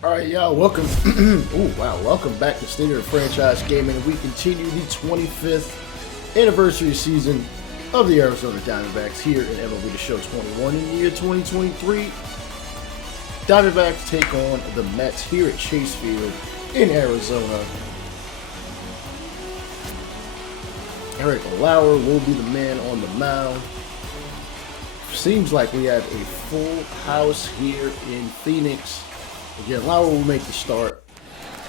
All right, y'all, welcome. Welcome back to State of the Franchise Gaming. We continue the 25th anniversary season of the Arizona Diamondbacks here in MLB the Show 21 in the year 2023. Diamondbacks take on the Mets here at Chase Field in Arizona. Eric Lauer will be the man on the mound. Seems like we have a full house here in Phoenix. Again, Lauer will make the start.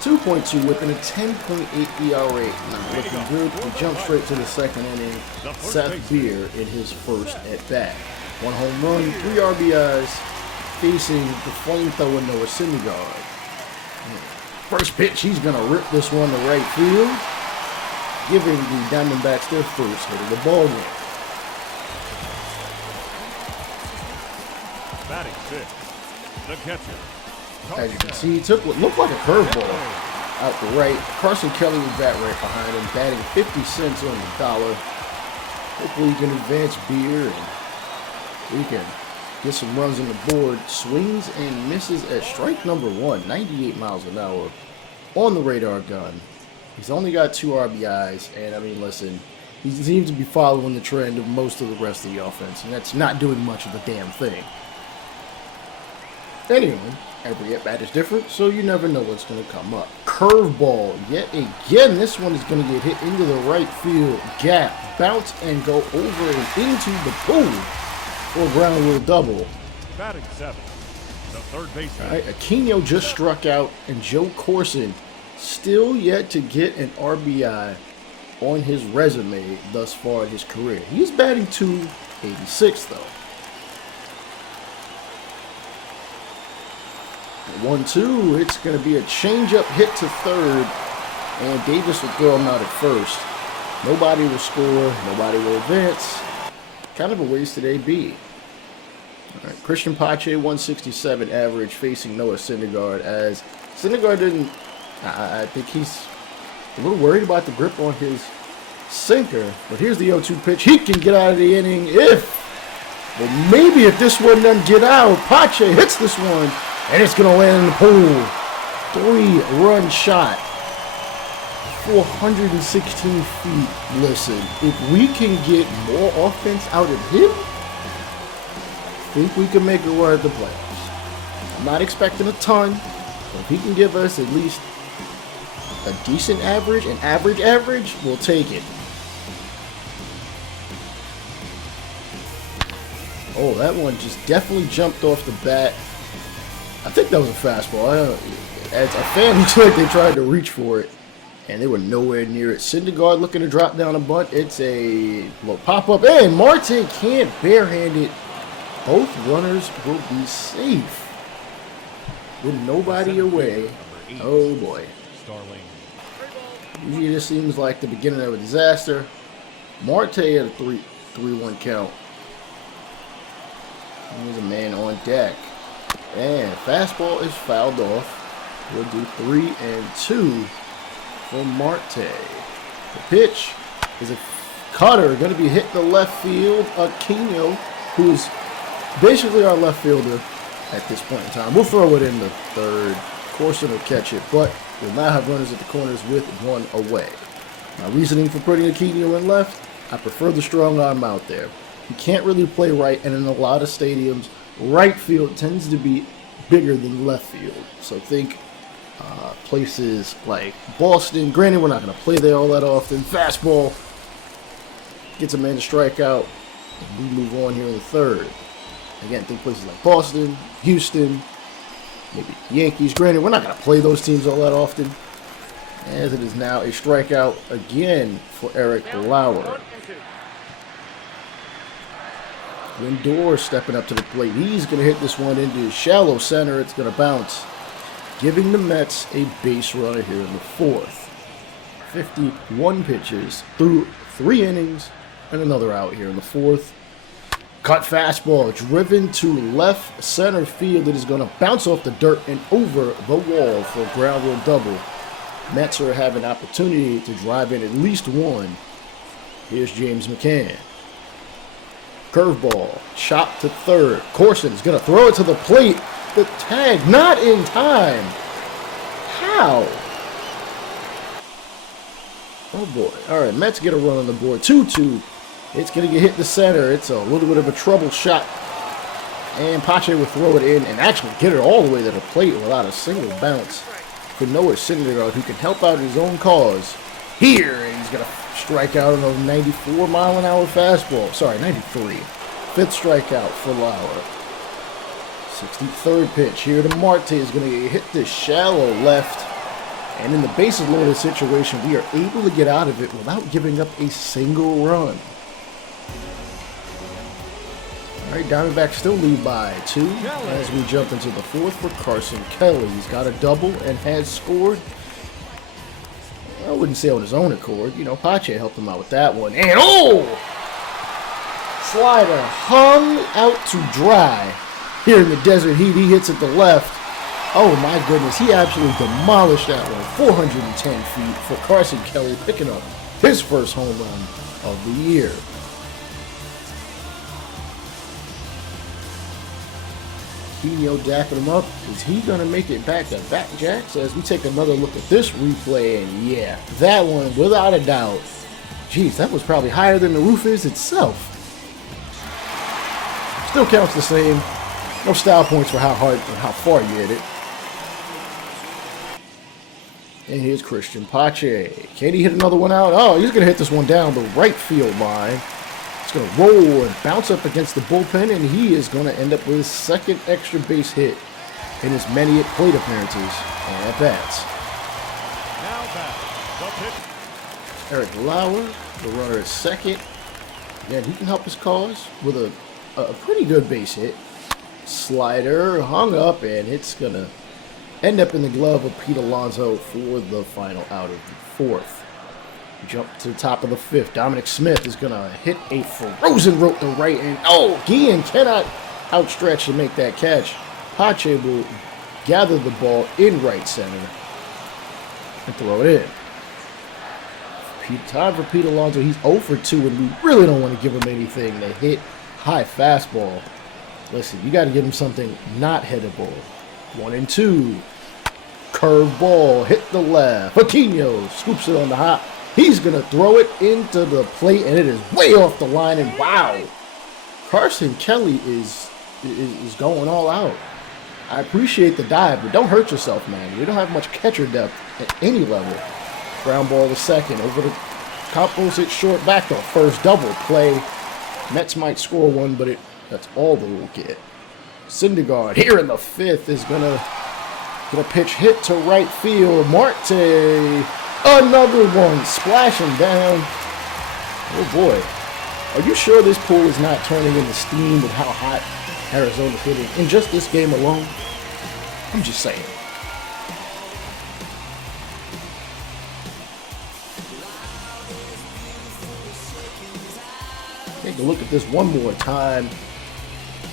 2.2 within a 10.8 ERA. Not looking good. We jump straight to the second inning. Seth Beer in his first at-bat. 1 home run, 3 RBIs, facing the flamethrower Noah Syndergaard. First pitch, he's going to rip this one to right field, giving the Diamondbacks their first hit of the ball game. Batting fifth, the catcher. As you can see, he took what looked like a curveball out the right. Carson Kelly was bat right behind him, batting 50 cents on the dollar. Hopefully he can advance Beer and we can get some runs on the board. Swings and misses at strike number 1, 98 miles an hour on the radar gun. He's only got 2 RBIs, and I mean, listen, he seems to be following the trend of most of the rest of the offense, and that's not doing much of a damn thing. Anyway, every at-bat is different, so you never know what's going to come up. Curveball, yet again, this one is going to get hit into the right field gap, bounce and go over and into the pool for a ground rule double. Batting seventh, the third baseman. All right, Aquino just struck out, and Joe Corson still yet to get an RBI on his resume thus far in his career. He's batting .286 though. 1-2, it's going to be a changeup hit to third, and Davis will throw him out at first. Nobody will score, nobody will advance. Kind of a wasted AB. All right, Christian Pache, 167 average, facing Noah Syndergaard, as Syndergaard didn't, I think he's a little worried about the grip on his sinker, but here's the 0-2 pitch. He can get out of the inning maybe if this one doesn't get out, Pache hits this one, and it's going to land in the pool. 3-run shot. 416 feet. Listen, if we can get more offense out of him, I think we can make a run at the playoffs. I'm not expecting a ton, but if he can give us at least a decent average, an average, we'll take it. Oh, that one just definitely jumped off the bat. I think that was a fastball. As a fan, looks like they tried to reach for it, and they were nowhere near it. Syndergaard looking to drop down a bunt. It's a little pop-up, and Marte can't barehand it. Both runners will be safe with nobody away. Oh, boy. Usually this seems like the beginning of a disaster. Marte at a 3-1 count. There's a man on deck. And fastball is fouled off. We'll do 3-2 for Marte. The pitch is a cutter, going to be hit the left field. Aquino, who is basically our left fielder at this point in time. We'll throw it in the third. Corson will catch it, but we'll now have runners at the corners with 1 away. My reasoning for putting Aquino in left, I prefer the strong arm out there. He can't really play right, and in a lot of stadiums, right field tends to be bigger than left field. So think places like Boston. Granted, we're not going to play there all that often. Fastball gets a man to strike out. We move on here in the third. Again, think places like Boston, Houston, maybe Yankees. Granted, we're not going to play those teams all that often. As it is now a strikeout again for Eric Lauer. Lindor stepping up to the plate. He's going to hit this one into shallow center. It's going to bounce, giving the Mets a base runner here in the fourth. 51 pitches through 3 innings and another out here in the fourth. Cut fastball driven to left center field. It is going to bounce off the dirt and over the wall for a ground rule double. Mets are having an opportunity to drive in at least 1. Here's James McCann. Curveball, chop to third. Corson is going to throw it to the plate. the tag. Not in time. How? Oh boy. Alright, Mets get a run on the board. 2-2. It's going to get hit to center. It's a little bit of a trouble shot. And Pache will throw it in and actually get it all the way to the plate without a single bounce for Noah Syndergaard, who can help out his own cause here. And he's going to strike out on a 94-mile-an-hour fastball. Sorry, 93. Fifth strikeout for Lauer. 63rd pitch here to Marte is going to hit this shallow left. And in the bases loaded situation, we are able to get out of it without giving up a single run. All right, Diamondbacks still lead by 2 as we jump into the 4th for Carson Kelly. He's got a double and has scored. I wouldn't say on his own accord. You know, Pache helped him out with that one. And oh! Slider hung out to dry. Here in the desert heat, he hits it to left. Oh my goodness, he absolutely demolished that one. 410 feet for Carson Kelly, picking up his first home run of the year. Quino dapping him up. Is he going to make it back to back jacks? As we take another look at this replay, and yeah, that one, without a doubt. Geez, that was probably higher than the roof is itself. Still counts the same. No style points for how hard and how far you hit it. And here's Christian Pache. Can he hit another one out? Oh, he's going to hit this one down the right field line. It's going to roll and bounce up against the bullpen, and he is going to end up with his second extra base hit in his many plate appearances and at-bats. Eric Lauer, the runner at second. Again, he can help his cause with a pretty good base hit. Slider hung up, and it's going to end up in the glove of Pete Alonso for the final out of the 4th. We jump to the top of the 5th. Dominic Smith is going to hit a frozen rope to right, and oh, Guillen cannot outstretch to make that catch. Pache will gather the ball in right center and throw it in. Time for Pete Alonso. He's 0 for 2, and we really don't want to give him anything to hit high fastball. Listen, you got to give him something not hittable. 1-2. Curve ball, hit the left. Aquino scoops it on the hop. He's going to throw it into the plate, and it is way off the line. And wow, Carson Kelly is going all out. I appreciate the dive, but don't hurt yourself, man. We don't have much catcher depth at any level. Ground ball to second. Over the Campos hit short back to first. Double play. Mets might score one, but that's all they will get. Syndergaard here in the 5th is going to get a pitch hit to right field. Marte, another one, splashing down. Oh boy. Are you sure this pool is not turning into steam with how hot Arizona's hitting in just this game alone? I'm just saying. Take a look at this one more time.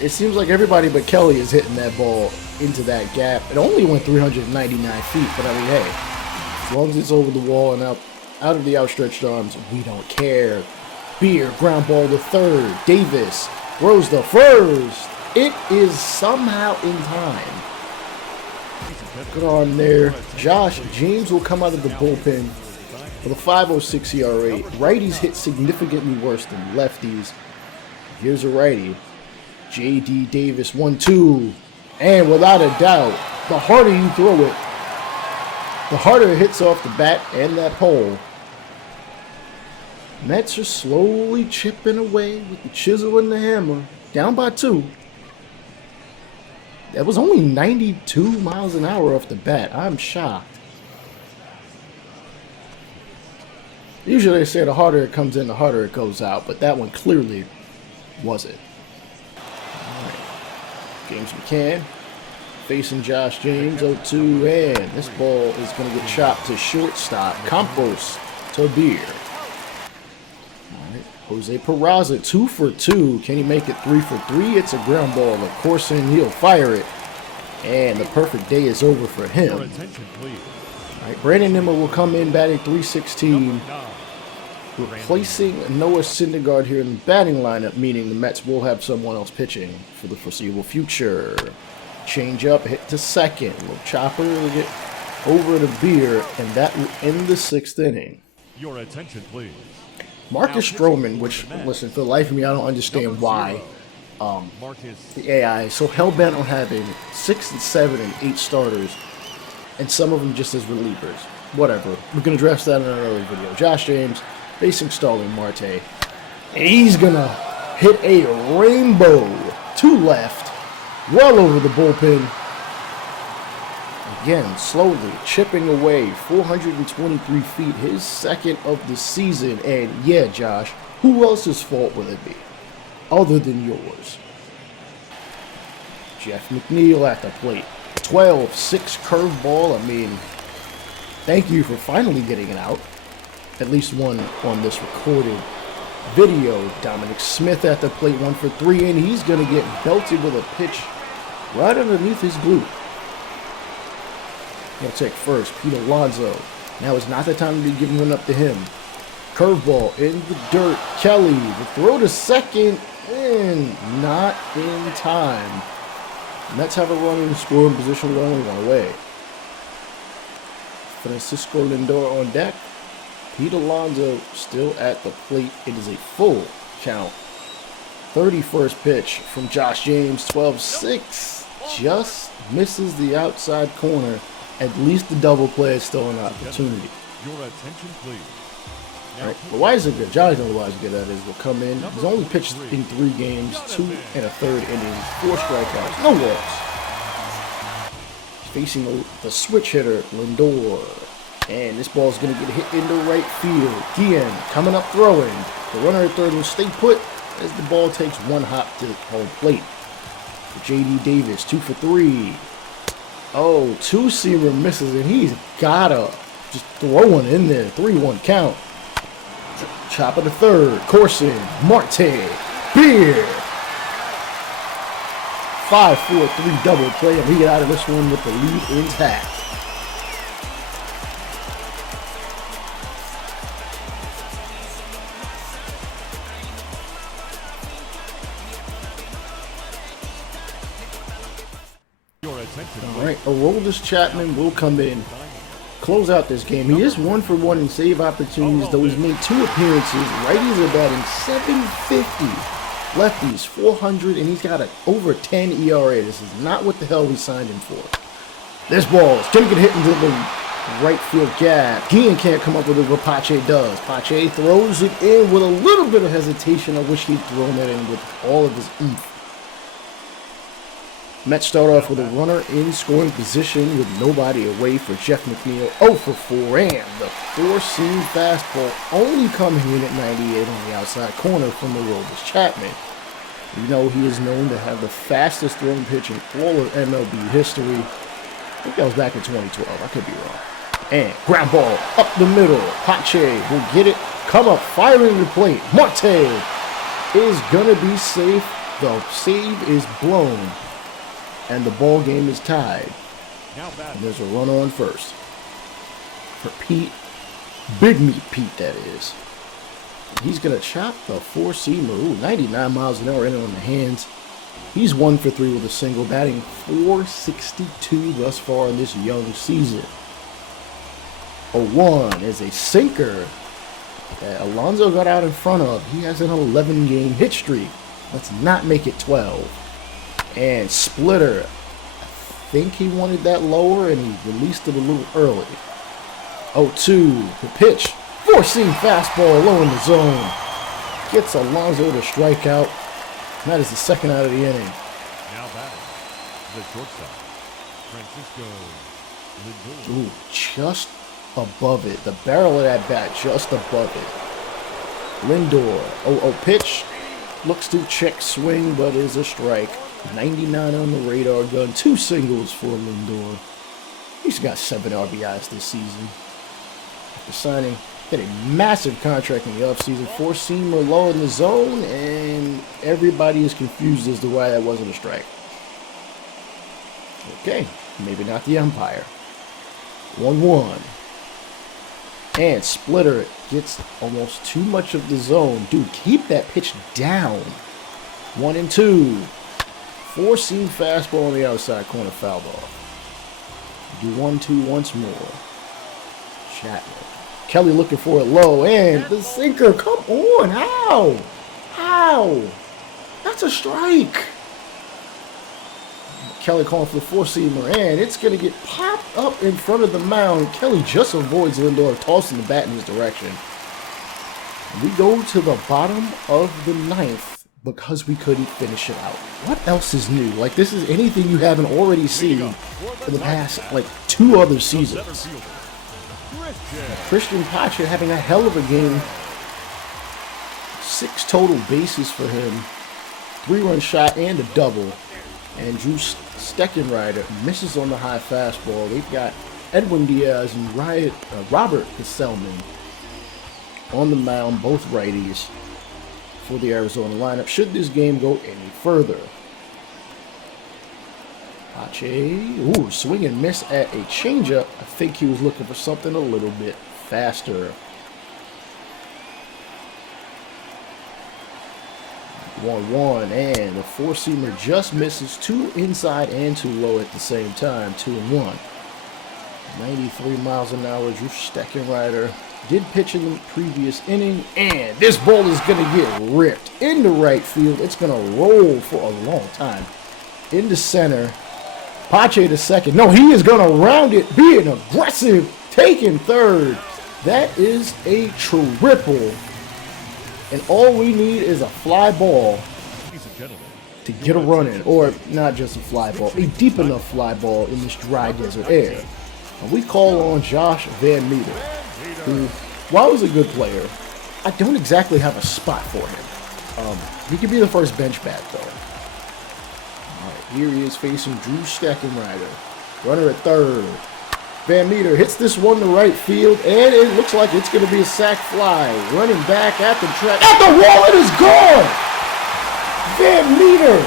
It seems like everybody but Kelly is hitting that ball into that gap. It only went 399 feet, but I mean, hey, as long as it's over the wall and out of the outstretched arms, we don't care. Beer, ground ball to third. Davis throws the first. It is somehow in time. Good on there. Josh James will come out of the bullpen with a 5.06 ERA. Righties hit significantly worse than lefties. Here's a righty. J.D. Davis, 1-2. And without a doubt, the harder you throw it, the harder it hits off the bat and that pole. Mets are slowly chipping away with the chisel and the hammer. Down by 2. That was only 92 miles an hour off the bat. I'm shocked. Usually they say the harder it comes in, the harder it goes out, but that one clearly wasn't. All right. James McCann facing Josh James, 0-2, and this ball is going to get chopped to shortstop. Campos to Beer. All right. Jose Peraza, 2 for 2. Can he make it 3 for 3? It's a ground ball. Of course, and he'll fire it. And the perfect day is over for him. All right, Brandon Nimmo will come in batting .316, replacing Noah Syndergaard here in the batting lineup, meaning the Mets will have someone else pitching for the foreseeable future. Change up, hit to second. Little chopper will get over the beer, and that will end the 6th inning. Your attention, please. Marcus Stroman, which, listen, for the life of me, I don't understand why the AI is so hell-bent on having 6 and 7 and 8 starters, and some of them just as relievers. Whatever. We're going to address that in another video. Josh James facing Starling Marte. And he's going to hit a rainbow to left, well over the bullpen. Again, slowly chipping away, 423 feet, his 2nd of the season. And yeah, Josh, who else's fault will it be other than yours? Jeff McNeil at the plate. 12-6 curveball. I mean, thank you for finally getting it out. At least one on this recorded video. Dominic Smith at the plate, 1 for 3, and he's going to get belted with a pitch right underneath his glute. He'll take first. Pete Alonso. Now is not the time to be giving one up to him. Curveball in the dirt. Kelly, the throw to second, and not in time. Mets have a runner in scoring position with only 1 away. Francisco Lindor on deck. Pete Alonso still at the plate. It is a full count. 31st pitch from Josh James. 12-6. Just misses the outside corner. At least the double play is still an opportunity. Your attention, please. Right. But why is it good? Josh knows why it's good at is will come in. He's only pitched in 3 games, 2 1/3 innings, 4 strikeouts, no walks. He's facing the switch hitter, Lindor. And this ball is going to get hit into right field. Guillen coming up throwing. The runner at third will stay put as the ball takes 1 hop to home plate. For J.D. Davis, 2 for 3. Oh, 2-seamer misses, and he's gotta just throw one in there. 3-1 count. Chopper to third. Corson, Marte, Beer. 5-4-3 double play, and we get out of this one with the lead intact. All right, Aroldis Chapman will come in, close out this game. He is 1 for 1 in save opportunities, though he's made 2 appearances. Righties are batting .750, lefties .400, and he's got an over 10 ERA. This is not what the hell we signed him for. This ball is going to get hit into the right field gap. Guillen can't come up with it, but Pache does. Pache throws it in with a little bit of hesitation. I wish he'd thrown that in with all of his oomph. Mets start off with a runner in scoring position with nobody away for Jeff McNeil. 0 for 4, and the 4-seam fastball only coming in at 98 on the outside corner from Aroldis Chapman. You know he is known to have the fastest throwing pitch in all of MLB history. I think that was back in 2012. I could be wrong. And ground ball up the middle. Pache will get it. Come up, firing the plate. Marte is going to be safe. The save is blown. And the ball game is tied. And there's a runner on first. For Pete. Big Meat Pete, that is. He's going to chop the 4-seamer. Ooh, 99 miles an hour in on the hands. He's 1 for 3 with a single, batting .462 thus far in this young season. 0-1 is a sinker that Alonso got out in front of. He has an 11-game hit streak. Let's not make it 12. And splitter. I think he wanted that lower, and he released it a little early. 0-2, the pitch. 4-seam fastball low in the zone. Gets Alonso to strike out. That is the 2nd out of the inning. Now batting, the shortstop, Francisco Lindor. Ooh, just above it. The barrel of that bat just above it. Lindor. 0-0 pitch. Looks to check swing, but is a strike. 99 on the radar gun. 2 singles for Lindor. He's got 7 RBIs this season. After signing, got a massive contract in the offseason. 4-seamer low in the zone, and everybody is confused as to why that wasn't a strike. Okay, maybe not the umpire. 1-1. And splitter gets almost too much of the zone. Dude, keep that pitch down. 1-2. Four-seam fastball on the outside corner, fouled off. Do 1-2 once more. Chapman. Kelly looking for it low, and the sinker. Come on, how? How? That's a strike. Kelly calling for the four-seamer, and it's going to get popped up in front of the mound. Kelly just avoids Lindor, tossing the bat in his direction. We go to the bottom of the ninth because we couldn't finish it out. What else is new? Like, this is anything you haven't already seen in the past, like, 2 other seasons. Christian Pache having a hell of a game. 6 total bases for him. 3-run shot and a double. And Drew Steckenrider misses on the high fastball. They've got Edwin Diaz and Robert Gesellman on the mound, both righties, for the Arizona lineup, should this game go any further. Pache, swing and miss at a changeup. I think he was looking for something a little bit faster. 1-1, and the four-seamer just misses 2 inside and 2 low at the same time, 2-1. 93 miles an hour, Drew Steckenrider did pitch in the previous inning, and this ball is going to get ripped into right field. It's going to roll for a long time into center. Pache to second. No, he is going to round it, being aggressive, taking third. That is a triple. And all we need is a fly ball to get a run in. Or not just a fly ball, a deep enough fly ball in this dry desert air. And we call on Josh Van Meter, who, while he's a good player, I don't exactly have a spot for him. He could be the first bench bat, though. All right, here he is facing Drew Steckenrider. Runner at third. Van Meter hits this one to right field, and it looks like it's going to be a sac fly. Running back at the track. At the wall, it is gone! Van Meter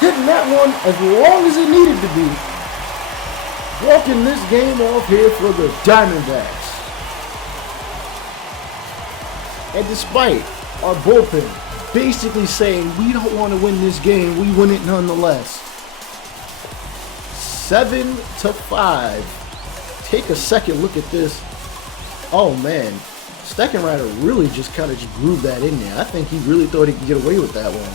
hitting that one as long as it needed to be. Walking this game off here for the Diamondbacks. And despite our bullpen basically saying we don't want to win this game, we win it nonetheless. 7-5. Take a second look at this. Oh man, Steckenrider really just kind of grooved that in there. I think he really thought he could get away with that one.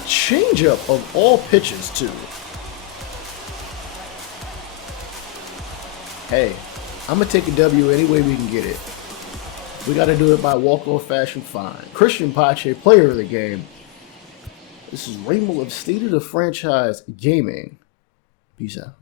A changeup of all pitches too. Hey, I'm gonna take a W any way we can get it. We got to do it by walk-off fashion, fine. Christian Pache, player of the game. This is Raymond of State of the Franchise Gaming. Peace out.